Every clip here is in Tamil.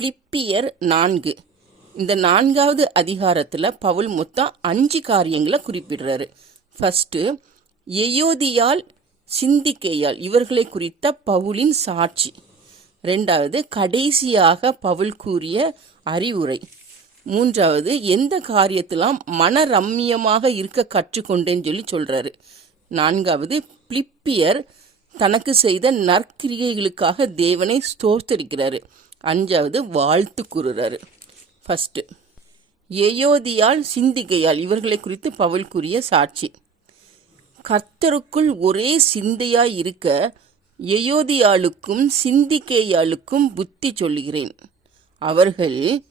பிலிப்பியர் நான்கு. இந்த நான்காவது அதிகாரத்தில் பவுல் மொத்தம் அஞ்சு காரியங்களை குறிப்பிடுறாரு. ஃபர்ஸ்ட்டு எயோதியால் சிந்திக்கையால் இவர்களை குறித்த பவுலின் சாட்சி. ரெண்டாவது கடைசியாக பவுல் கூறிய அறிவுரை. மூன்றாவது எந்த காரியத்திலாம் மனரம்மியமாக இருக்க கற்றுக்கொண்டேன்னு சொல்லி சொல்றாரு. நான்காவது பிலிப்பியர் தனக்கு செய்த நற்கிரியைகளுக்காக தேவனை ஸ்தோத்தரிக்கிறாரு. அஞ்சாவது வாழ்த்து கூறுறாரு. ஃபஸ்ட்டு எயோதியால் சிந்திகையால் இவர்களை குறித்து பவுல் கூறிய சாட்சி. கர்த்தருக்குள் ஒரே சிந்தையாய் இருக்க எயோதியாளுக்கும் சிந்திகேயாளுக்கும் புத்தி சொல்லுகிறேன். அவர்கள்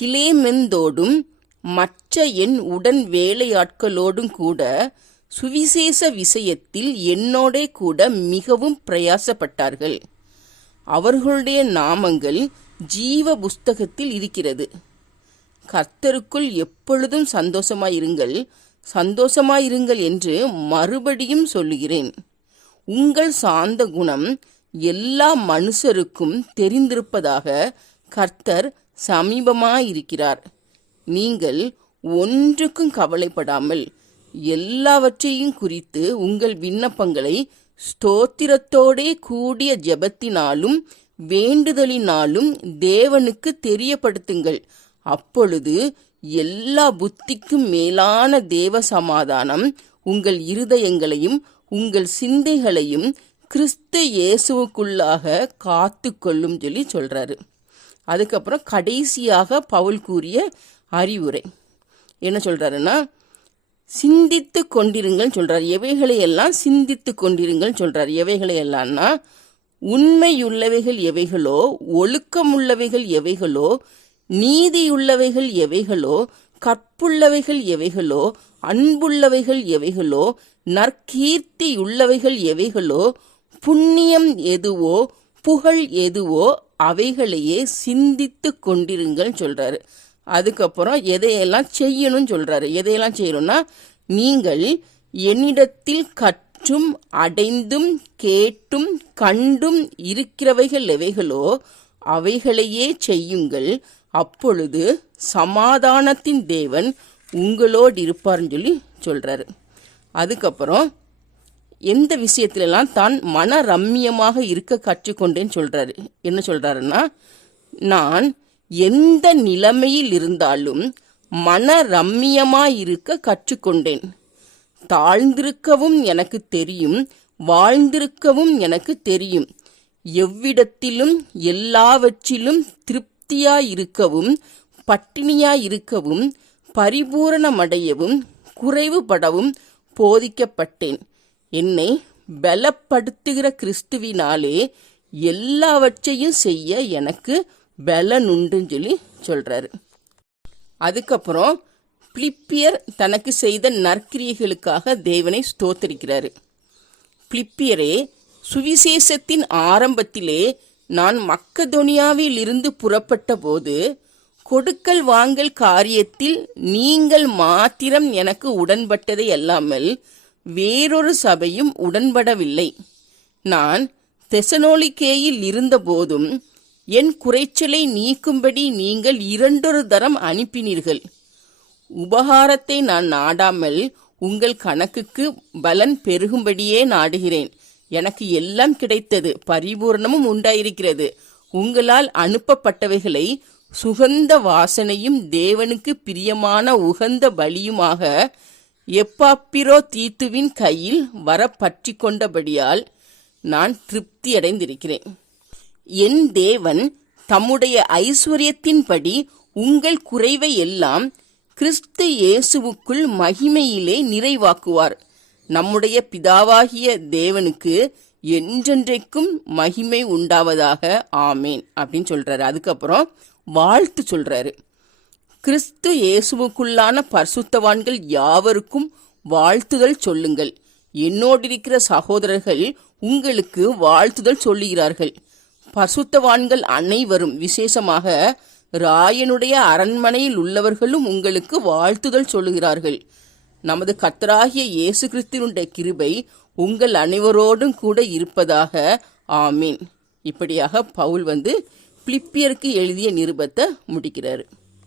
கிளேமெந்தோடும் மற்ற என் உடன் வேலையாட்களோடும் கூட சுவிசேஷ விஷயத்தில் என்னோட கூட மிகவும் பிரயாசப்பட்டார்கள். அவர்களுடைய நாமங்கள் ஜீவ புஸ்தகத்தில் இருக்கிறது. கர்த்தருக்குள் எப்பொழுதும் சந்தோஷமாயிருங்கள் சந்தோஷமாயிருங்கள் என்று மறுபடியும் சொல்லுகிறேன். உங்கள் சாந்த குணம் எல்லா மனுஷருக்கும் தெரிந்திருப்பதாக கர்த்தர் சமீபமாயிருக்கிறார். நீங்கள் ஒன்றுக்கும் கவலைப்படாமல் எல்லாவற்றையும் குறித்து உங்கள் விண்ணப்பங்களை ஸ்தோத்திரத்தோடே கூடிய ஜெபத்தினாலும் வேண்டுதலினாலும் தேவனுக்கு தெரியப்படுத்துங்கள். அப்பொழுது எல்லா புத்திக்கும் மேலான தேவ சமாதானம் உங்கள் இருதயங்களையும் உங்கள் சிந்தைகளையும் கிறிஸ்து இயேசுவுக்குள்ளாக காத்து கொள்ளும் சொல்லி சொல்றாரு. அதுக்கப்புறம் கடைசியாக பவுல் கூறிய அறிவுரை. என்ன சொல்றாருன்னா சிந்தித்து கொண்டிருங்கள் சொல்றார். எவைகளை எல்லாம் சிந்தித்து கொண்டிருங்கள் சொல்றார். எவைகளை எல்லாம்னா உண்மையுள்ளவைகள் எவைகளோ ஒழுக்கமுள்ளவைகள் எவைகளோ நீதியுள்ளவைகள் எவைகளோ கற்புள்ளவைகள் எவைகளோ அன்புள்ளவைகள் எவைகளோ நற்கீர்த்தியுள்ளவைகள் எவைகளோ புண்ணியம் எதுவோ புகழ் எதுவோ அவைகளையே சிந்தித்து கொண்டிருங்கள் சொல்றாரு. அதுக்கப்புறம் எதையெல்லாம் செய்யணும்னு சொல்கிறாரு எதையெல்லாம் செய்யணும்னா நீங்கள் என்னிடத்தில் கற்றும் அடைந்தும் கேட்டும் கண்டும் இருக்கிறவைகள் எவைகளோ அவைகளையே செய்யுங்கள். அப்பொழுது சமாதானத்தின் தேவன் உங்களோடு இருப்பார்னு சொல்லி சொல்கிறாரு அதுக்கப்புறம் எந்த விஷயத்திலெல்லாம் தான் மன ரம்மியமாக இருக்க கற்றுக்கொண்டேன்னு சொல்கிறாரு என்ன சொல்கிறாருன்னா நான் எந்த நிலைமையில் இருந்தாலும் மன ரம்மியமாயிருக்க கற்றுக்கொண்டேன். தாழ்ந்திருக்கவும் எனக்கு தெரியும் வாழ்ந்திருக்கவும் எனக்கு தெரியும். எவ்விடத்திலும் எல்லாவற்றிலும் திருப்தியாயிருக்கவும் பட்டினியாயிருக்கவும் பரிபூரணமடையவும் குறைவுபடவும் போதிக்கப்பட்டேன். என்னை பலப்படுத்துகிற கிறிஸ்துவினாலே எல்லாவற்றையும் செய்ய எனக்கு பலனுண்டுன்னு சொல்லி சொல்றாரு. அதுக்கப்புறம் பிளிப்பியர் தனக்கு செய்த நற்கிரியைகளுக்காக தேவனை ஸ்தோத்தரிக்கிறாரு. பிலிப்பியரே சுவிசேஷத்தின் ஆரம்பத்திலே நான் மக்கதொனியாவில் இருந்து புறப்பட்ட போது கொடுக்கல் வாங்கல் காரியத்தில் நீங்கள் மாத்திரம் எனக்கு உடன்பட்டதை அல்லாமல் வேறொரு சபையும் உடன்படவில்லை. நான் தெசனோலிக்கேயில் இருந்தபோதும் என் குறைச்சலை நீக்கும்படி நீங்கள் இரண்டொரு தரம் அனுப்பினீர்கள். உபகாரத்தை நான் நாடாமல் உங்கள் கணக்குக்கு பலன் பெருகும்படியே நாடுகிறேன். எனக்கு எல்லாம் கிடைத்தது பரிபூர்ணமும் உண்டாயிருக்கிறது. உங்களால் அனுப்பப்பட்டவைகளை சுகந்த வாசனையும் தேவனுக்கு பிரியமான உகந்த பலியுமாக எப்பாப்பிரோ தீத்துவின் கையில் வர பற்றி கொண்டபடியால் நான் திருப்தியடைந்திருக்கிறேன். என் தேவன் தம்முடைய ஐஸ்வர்யத்தின்படி உங்கள் குறைவை எல்லாம் கிறிஸ்து இயேசுவுக்குள் மகிமையிலே நிறைவாக்குவார். நம்முடைய பிதாவாகிய தேவனுக்கு என்றென்றைக்கும் மகிமை உண்டாவதாக. ஆமேன். அப்படின்னு சொல்றாரு. அதுக்கப்புறம் வாழ்த்து சொல்றாரு. கிறிஸ்து இயேசுவுக்குள்ளான பரிசுத்தவான்கள் யாவருக்கும் வாழ்த்துதல் சொல்லுங்கள். என்னோடிருக்கிற சகோதரர்கள் உங்களுக்கு வாழ்த்துதல் சொல்லுகிறார்கள். பசுத்தவான்கள் அனைவரும் விசேஷமாக ராயனுடைய அரண்மனையில் உள்ளவர்களும் உங்களுக்கு வாழ்த்துதல் சொல்லுகிறார்கள். நமது கத்தராகிய இயேசு கிறிஸ்துவனுடைய கிருபை உங்கள் அனைவரோடும் கூட இருப்பதாக. ஆமீன். இப்படியாக பவுல் வந்து பிளிப்பியருக்கு எழுதிய நிருபத்தை முடிக்கிறாரு.